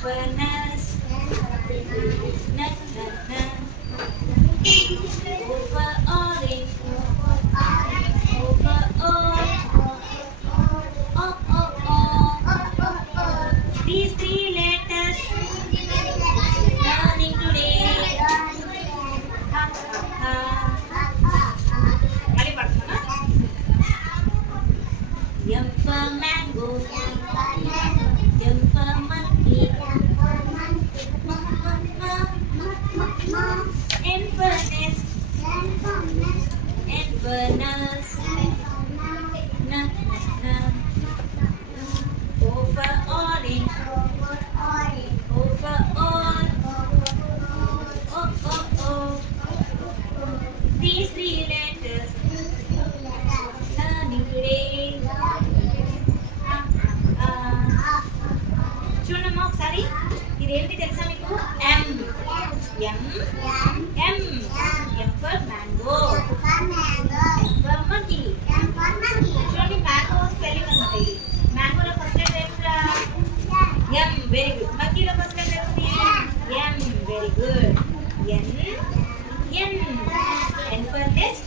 for nurse. Nut, nut, nut. O for orange. O for O. These three letters learning today. Ha, ha, ha. Mali padtuna. M for mango. M for monkey. N for nest. N for nurse. N, n. O for orange. O for all. O. These three letters learning today. చూడమ్మా ఒకసారి ఇదేంటి తెలుసా మీకు M M for mango. M for monkey. చూడండి mango spelling అన్నమాట ఇది. మ్యాంగోలో first letter ఏంట్రా M. Very good. monkeyలో ఫస్ట్ లెటర్ ఏంటి M. Very good. N for nest.